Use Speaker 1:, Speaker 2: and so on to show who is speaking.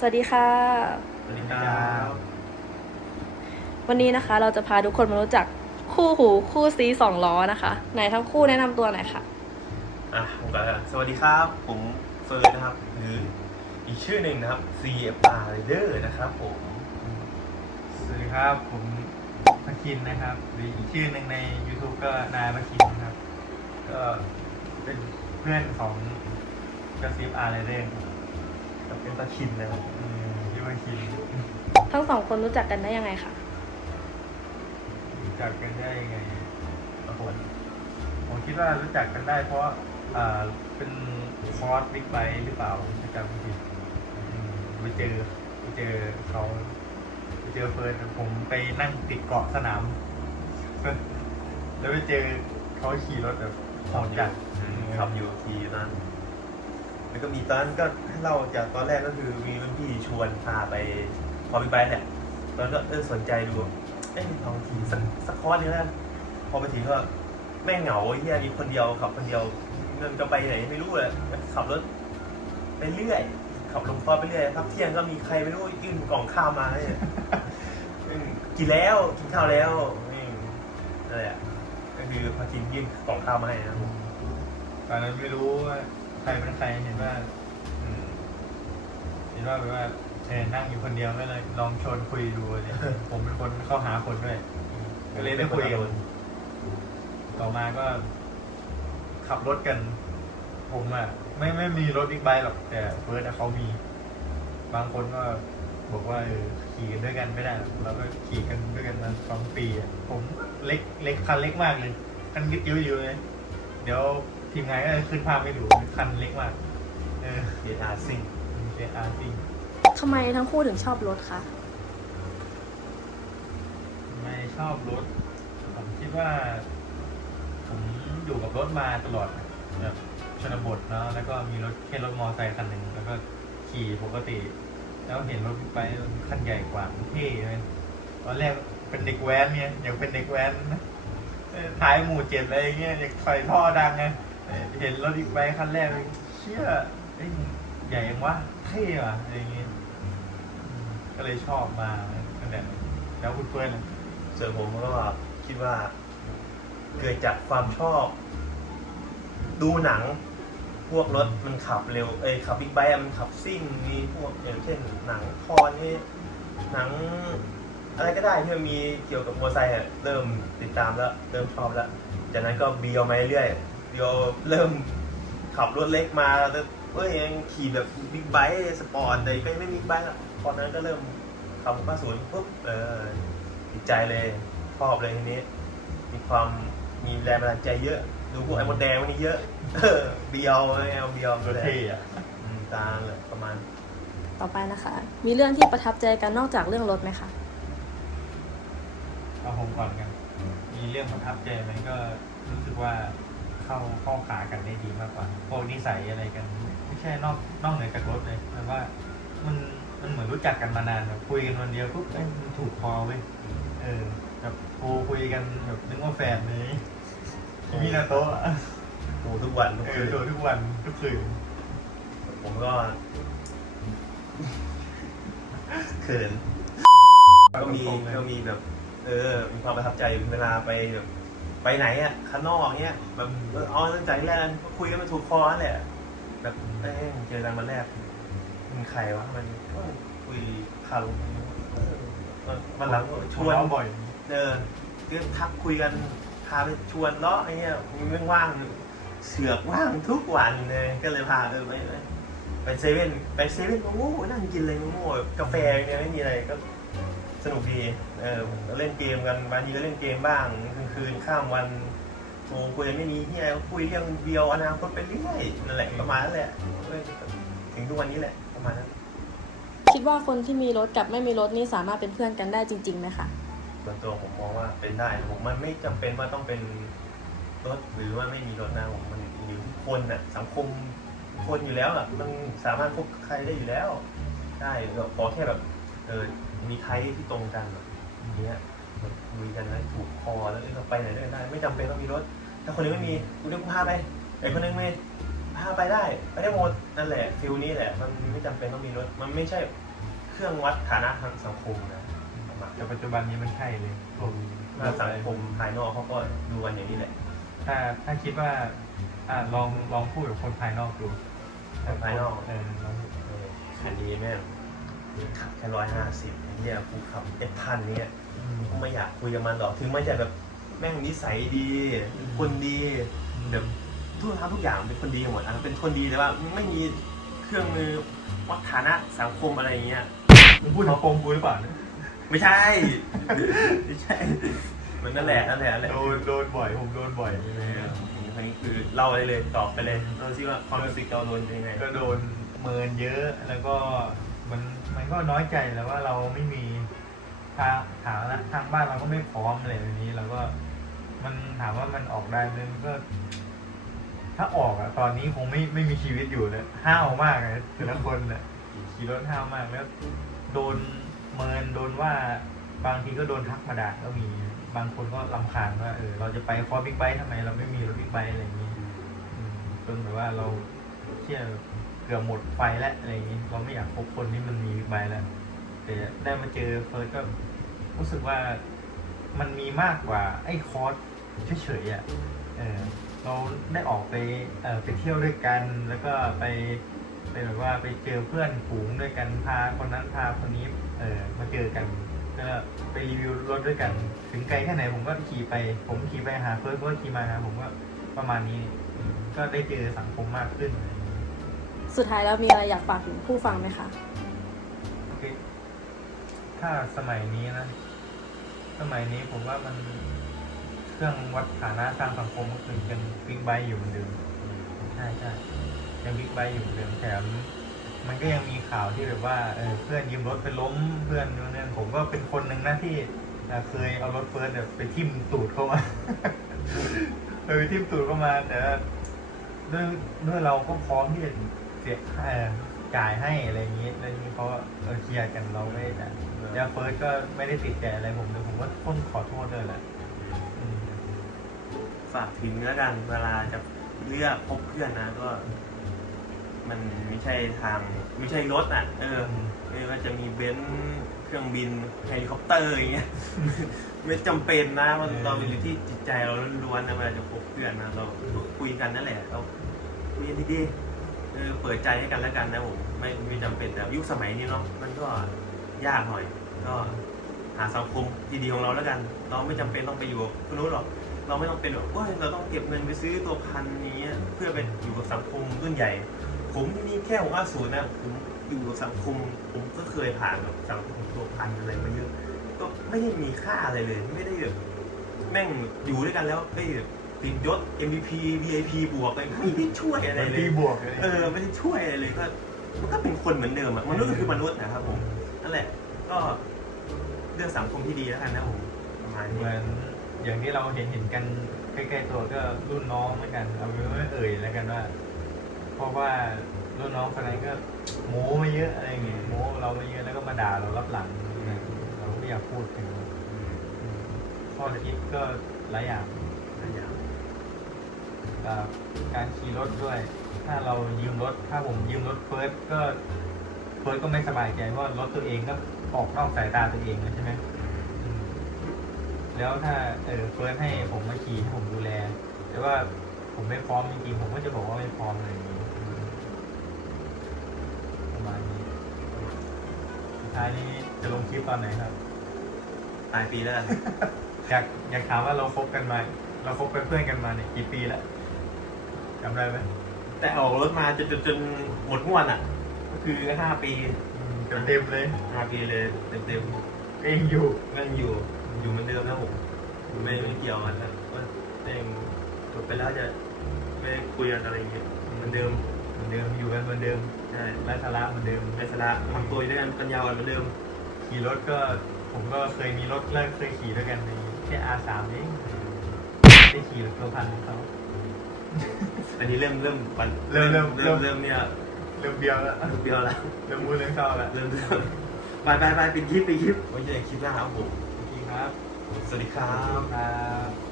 Speaker 1: สวัสดีค่ะ
Speaker 2: สวัสดีครับ
Speaker 1: วันนี้นะคะเราจะพาทุกคนมารู้จักคู่หูคู่ซีสองล้อนะคะ ไหนทั้งคู่แนะนำตัวหน่อยค่ะ
Speaker 2: อะผมก็สวัสดีครับ ผมเฟิร์นนะครับ หรืออีกชื่อหนึ่งนะครับ CFR Rider นะครับผม
Speaker 3: สวัสดีครับ ผมพัคินนะครับ หรืออีกชื่อหนึ่งใน YouTube ก็นายพัคินนะครับ ก็เป็นเพื่อนของกระซิบอาร์เรเดน
Speaker 2: ก็เป็นตาชินนะครับ
Speaker 3: ชื่อพัคิน
Speaker 1: ทั้งสองคนรู้จักกันได้ยังไงคะ
Speaker 3: รู้จักกันได้ยังไงผมผมคิดว่ารู้จักกันได้ เพราะอ่าเป็นคอร์สบิ๊กไบค์หรือเปล่าถ้าจำไม่ผิดอืมไปเจอไปเจอเขาไปเจอเฟิร์นผมไปนั่งติดเกาะสนาม แล้วไปเจอเขาขี่รถแบบโหดจัด
Speaker 2: ขับอยู่ทีนั้น แล้วก็มีตอนนั้นก็ให้เล่าจากตอนแรกก็คือมีรุ่นพี่ชวนพาไปพอบิ๊กไบค์เนี่ยตอนนั้นก็เออสนใจดูเอ้ยลองทีสักสักคอร์สนึงแล้วพอไปถึงก็แม่งเหงาไอ้เฮียมีคนเดียวขับคนเดียวเงินจะไปไหนไม่รู้เลยขับรถไปเรื่อย ขับลงคอร์สไปเรื่อยพักเที่ยงก็มีใครไม่รู้ยื่นกล่องข้าวมาเนี่ยกินแล้วกินข้าวแล้วอืมนั่นแหละก็คือพอกินยื่นกล่องข้าวมาให้นะ
Speaker 3: ตอนนั้นไม่รู้ว่า ใครเป็นใครเห็นว่า
Speaker 2: อืม
Speaker 3: เห็นว่าแบบว่าเออนั่งอยู่คนเดียวก็เลยลองชวนคุยดูเลย ผมเป็นคนเข้าหาคนด้วย ก็เลยได้คุยกันต่อมาก็ ขับรถกัน ผมอะไม่ไม่มีรถบิ๊กไบค์หรอกแต่เฟิร์สอะเขามี บางคนก็บอกว่าเออขี่กันด้วยกันไม่ได้หรอกเราก็ขี่กันด้วยกันมาสองปีอะผมเล็กเล็กคันเล็กมากเลยคันยิบยิ้วอยู่เลยเดี๋ยว ทีมงานก็จะขึ้นภาพให้ดูคันเล็กมาก เออ
Speaker 2: เดียร์ซิง
Speaker 3: เป็นอาร์ซิง
Speaker 1: ทำไมทั้งคู่ถึงชอบรถคะ
Speaker 3: ไม่ชอบรถ ผมคิดว่า ผมอยู่กับรถมาตลอดแบบชนบทเนาะแล้วก็มีรถแค่รถมอเตอร์ไซค์คันหนึ่งแล้วก็ขี่ปกติ แล้วเห็นรถบิ๊กไบค์คันใหญ่กว่ามันเท่เลยตอนแรกเป็นเด็กแว้นเนี่ยอยากเป็นเด็กแว้นนะเออท้ายหมู่เจ็ดอะไรเงี้ยอยากใส่ท่อดังไง เห็นรถบิ๊กไบค์คันแรกเชื่อเอ้ยใหญ่ยังวะเท่ว่ะอะไรเงี้ยก็เลยชอบมาตั้งแต่แล้วคุณเฟิร์น
Speaker 2: ส่วนผมก็คิดว่า เกิดจากความชอบ ดูหนัง พวกรถมันขับเร็ว เอ้ยขับบิ๊กไบค์มันขับซิ่งมีพวกอย่างเช่น หนังคอนี่หนังอะไรก็ได้ที่มันมีเกี่ยวกับมอเตอร์ไซค์เริ่มติดตามแล้ว เริ่มชอบแล้ว จากนั้นก็เบียวมาเรื่อย เบียวเริ่มขับรถเล็กมาแล้วเอ้ยยังขี่แบบบิ๊กไบค์สปอร์ตแต่ก็ยังไม่มีบิ๊กไบค์อะตอนนั้นก็เริ่มขับป้าศูนย์ปุ๊บเออติดใจเลยชอบเลยทีนี้ มีความมีแรงบันดาลใจเยอะ ดูพวกไอ้มดแดงวันนี้เยอะเออเบียวไงเอาเบียว
Speaker 3: รถเท่อะ
Speaker 2: อืมตามเลยประมาณ
Speaker 1: ต่อไปนะคะ มีเรื่องที่ประทับใจกันนอกจากเรื่องรถไหมคะ
Speaker 3: เอาผมก่อนกัน มีเรื่องประทับใจไหมก็รู้สึกว่า เข้าเข้าขากันได้ดีมากกว่าพวกนิสัยอะไรกัน ไม่ใช่นอกนอกเหนือจากรถเลยแต่ว่ามันมันเหมือนรู้จักกันมานานแบบคุยกันวันเดียวปุ๊บเอ้ยมันถูกคอเว้ยเออแบบโทรคุยกันแบบนึกว่าแฟนเลยมีนาโต๊ะอะ
Speaker 2: ดูทุกวันทุก
Speaker 3: เอ
Speaker 2: คื
Speaker 3: อนโทรทุกวันทุกคืน
Speaker 2: ผมก็เขินก็มีก็มีแบบ เออมีความประทับใจเวลาไปแบบ ไปไหนอะข้างนอกเนี้ยแบบเออเอาตั้งใจแรกก็คุยกันมาถูกคอนั่นแหละแบบเอ้ยเจอกันมาแรกมันใครวะมันก็คุยข่าวเออวันหลังก็ชวน
Speaker 3: เราบ่อย
Speaker 2: เออก็ทักคุยกันพาไปชวนเลาะไอ้เงี้ยมึงว่างๆเสือกว่างทุกวันเลยก็เลยพาเออไปไปไปเซเว่นไปเซเว่นโอ้โหนั่งกินเลยโอ้โหกาแฟเนี่ยไม่มีอะไรก็สนุกดี เออก็เล่นเกมกันบางทีก็เล่นเกมบ้างกลางคืนข้ามวันโทรคุยกันไม่มีที่ไหนก็คุยเรื่องเดียวอนาคตไปเรื่อยนั่นแหละประมาณนั้นแหละถึงทุกวันนี้แหละประมาณนั้น
Speaker 1: คิดว่าคนที่มีรถกับไม่มีรถนี่สามารถเป็นเพื่อนกันได้จริงๆไหมคะ
Speaker 2: ส่วนตัวผมมองว่าเป็นได้ผมมันไม่จำเป็นว่าต้องเป็นรถหรือว่าไม่มีรถนะผมมันอยู่ที่คนน่ะสังคมคนอยู่แล้วอะมันสามารถพบใครได้อยู่แล้ว ได้เราขอแค่แบบเออมีใครที่ตรงกันแบบ อย่างเงี้ยแบบคุยกันแล้วถูกคอแล้วเออเราไปไหนด้วยกันได้ ไม่จำเป็นต้องมีรถ ถ้าคนนึงไม่มีกูเรียกกูพาไปไอ้คนนึงไม่พพาไปได้ไปได้หมดนั่นแหละฟิลนี้แหละ มันไม่จำเป็นต้องมีรถ มันไม่ใช่เครื่องวัดฐานะทางสังคมนะประมาณ
Speaker 3: แต่ปัจจุบันนี้มันใช่เลยผม
Speaker 2: ทางสังคมภายนอกเขาก็ดูกันอย่างนี้แหละ
Speaker 3: ถ้าถ้าคิดว่าอะลองลองพูดกับคนภายนอกดู
Speaker 2: คนภายนอก
Speaker 3: เออลอง
Speaker 2: เออคันนี้แม่งขับแค่ร้อยห้าสิบเนี่ยกูขับเอ็ดพันเนี่ย
Speaker 3: อืม
Speaker 2: กู ไม่อยากคุยกับมันหรอกถึงมันจะแบบแม่งนิสัยดีคนดีแบบทุกทางทุกอย่างเป็นคนดีหมดอะเป็นคนดีแต่ว่าไม่มีเครื่องมือวัดฐานะสังคมอะไรอย่างเงี้ย
Speaker 3: มึงพูดถึงปมกูหรือเปล่าเนี่ย
Speaker 2: ไม่ใช่ ไม่ใช่ มันนั่นแหละนั่นแหละนั่นแหละ
Speaker 3: โดนโดนบ่อยผมโดนบ่อยใช่ไหม
Speaker 2: ครั้นี้คือเล่าได้เลยตอบไปเลยเราซิว่าความรู้สึกเราโดนเป็นยังไง
Speaker 3: ก็โดนเมินเยอะแล้วก็มันมันก็น้อยใจแล้วว่าเราไม่มี ทางฐานะทางบ้านเราก็ไม่พร้อมอะไรแบบนี้แล้วก็ มันถามว่ามันออกได้ไหมมันก็ ถ้าออกอะตอนนี้คงไม่ไม่มีชีวิตอยู่เลยห้าวมากเลยแต่ละคนเนี่ยขี่รถห้าวมากแล้ว โดนเมินโดนว่าบางทีก็โดนทักมาด่าก็มี บางคนก็ลำคาญว่าเออเราจะไปคอบิ๊กไบค์ทำไม เราไม่มีรถบิ๊กไบค์อะไรอย่างนี้จนแบบว่าเราเชื่อเกือบหมดไฟแล้วอะไรอย่างนี้ เราไม่อยากพบคนที่มันมีบิ๊กไบค์แล้ว แต่ได้มาเจอเฟิร์สก็รู้สึกว่ามันมีมากกว่าไอ้คอร์สเฉยๆอะเออเราได้ออกไปเออไปเที่ยวด้วยกัน แล้วก็ไปไปแบบว่าไปเจอเพื่อนฝูงด้วยกันพาคนนั้นพาคนนี้เออมาเจอกันก็ไปรีวิวรถด้วยกัน ถึงไกลแค่ไหนผมก็ขี่ไป ผมขี่ไปหาเฟิร์สเฟิร์สขี่มาหาผมก็ประมาณนี้ ก็ได้เจอสังคมมากขึ้น
Speaker 1: สุดท้ายแล้วมีอะไรอยากฝากถึงผู้ฟังไหมคะ
Speaker 3: ถ้าสมัยนี้นะ สมัยนี้ผมว่ามันเครื่องวัดฐานะทางสังคมก็คือยังบิ๊กไบค์อยู่เหมือนเดิมใช่ใช่ยังบิ๊กไบค์อยู่เหมือนเดิมแถมมันก็ยังมีข่าวที่แบบว่าเออเพื่อนยืมรถไปล้มเพื่อนนู่นนี่ผมก็เป็นคนหนึ่งนะที่เคยเอารถเฟิร์สแบบไปทิ่มตูดเข้ามาเออทิ่มตูดเข้ามา แต่ด้วยด้วยเราก็พร้อมที่จะเสียเอ่อ จ่ายให้อะไรอย่างนี้แล้วทีนี้เขาก็เออเคลียร์กันเราไม่ได้จ่ายแล้วเฟิร์สก็ไม่ได้ติดใจอะไรผมเลยผมก็พ้นขอโทษเลยแหละอืม
Speaker 2: ฝากถึงแล้วกันเวลาจะเลือกพบเพื่อนนะก็ มันไม่ใช่ทาง ไม่ใช่รถอะ เออไม่ว่าจะมีเบนซ์เครื่องบินเฮลิคอปเตอร์อย่างเงี้ย ไม่จำเป็นนะมันเราอยู่ที่จิตใจเราล้วนๆนะเวลาจะพบเพื่อนนะเราคุยกันนั่นแหละเราคุยกันดีๆ เออเปิดใจให้กันแล้วกันนะผมไม่ไม่จำเป็นแต่ยุคสมัยนี้เนาะมันก็ยากหน่อย ก็หาสังคมที่ดีของเราแล้วกัน เราไม่จำเป็นต้องไปอยู่กับคนนู้นหรอกเราไม่ต้องเป็นแบบว่าเราต้องเก็บเงินไปซื้อตัวพันนี้ยเพื่อไปอยู่กับสังคมรุ่นใหญ่ ผมที่นี่แค่6 5 0นะผมอยู่กับสังคม ผมก็เคยผ่านกับสังคมตัวพันอะไรมาเยอะก็ไม่ได้มีค่าอะไรเลย ไม่ได้แบบแม่งอยู่ด้วยกันแล้วไม่ได้แบบ ติดยศ MVP VIP บวกอะไรไม่ได้ช่วยอะไร
Speaker 3: มัน
Speaker 2: เล
Speaker 3: ตี
Speaker 2: ย
Speaker 3: บวกเลย
Speaker 2: เออไม่ได้ช่วยอะไรเลยก็มันก็เป็นคนเหมือนเดิมอะมนุษย์ก็คือมนุษย์นะครับผมนั่นแหละก็เลือกสังคมที่ดีแล้วกันนะผมประมาณ
Speaker 3: เห
Speaker 2: นี้
Speaker 3: มือนอย่างที่เราเห็นเห็นกันใกล้ๆตัวก็รุ่นน้องเหมือนกัน เอาเป็นว่าเอ่ยแล้วกันว่า เพราะว่ารุ่นน้องคนนั้นก็โม้มาเยอะอะไรอย่างเงี้ยโม้เรามาเยอะแล้วก็มาด่าเรารับหลังนะเราก็ไม่อยากพูดถึงข้อคิดก็หลายอย่าง
Speaker 2: หลายอย่าง
Speaker 3: กับการขี่รถด้วย ถ้าเรายืมรถ ถ้าผมยืมรถเฟิร์สก็เฟิร์สก็ไม่สบายใจเพราะรถตัวเองก็ออกนอกสายตาตัวเองนะใช่ไหมอืมแล้วถ้าเออเฟิร์สให้ผมมาขี่ให้ผมดูแล แต่ว่าผมไม่พร้อมจริงๆผมก็จะบอกว่าไม่พร้อมเลยางนี้อืมประมาณนี้สุดท้ายนี้จะลงคลิปตอนไหนครับ
Speaker 2: ปลายปีแล้วกัน
Speaker 3: อยากอยากถามว่าเราคบกันมา เราคบเป็นเพื่อนกันมาเนี่ยกี่ปีแล้วจำได้ไหม
Speaker 2: แต่ออกรถมาจนจนจนหมดงวดอะ ก็คือห้าปี
Speaker 3: อืมเต็มเต็มเลย
Speaker 2: ห้าปีเลยเต็มเต็ม
Speaker 3: ก็ยังอยู่
Speaker 2: ๆนั่งอยู่อยู่เหมือนเดิมนะผมไม่ไม่เกี่ยวกันนะว่าเองจบไปแล้วจะไม่ได้คุยกันอะไรอย่างเงี้ยเหมือนเดิม
Speaker 3: เหมือนเดิมอยู่กันเหมือนเดิม
Speaker 2: ใช่
Speaker 3: ไร้สาระเหมือนเดิม
Speaker 2: ไม่สละทำตัวอยู่ด้วยกันกันยาวกันเหมือนเดิม
Speaker 3: ขี่รถก็ผมก็เคยมีรถเลิกเคยขี่ด้วยกันในแค่อาสามเองได้ขี่รถตัวพันของเขา
Speaker 2: อันนี้เริ่มเริ่มวัน
Speaker 3: เริ่มเริ่ม
Speaker 2: เริ่มเริ่มเนี่ย
Speaker 3: เริ่มเบียวแล้ว
Speaker 2: เบี้ยวแล้ว
Speaker 3: เริ่มมูดเริ่มเศร้าแล้ว
Speaker 2: เริ่มเริ่มไปไปไปปิดคลิปปิดคลิปไว้เจอกันคลิปหน้าครับผม
Speaker 3: จริงครับ
Speaker 2: สวัสดีครับ
Speaker 3: ครับ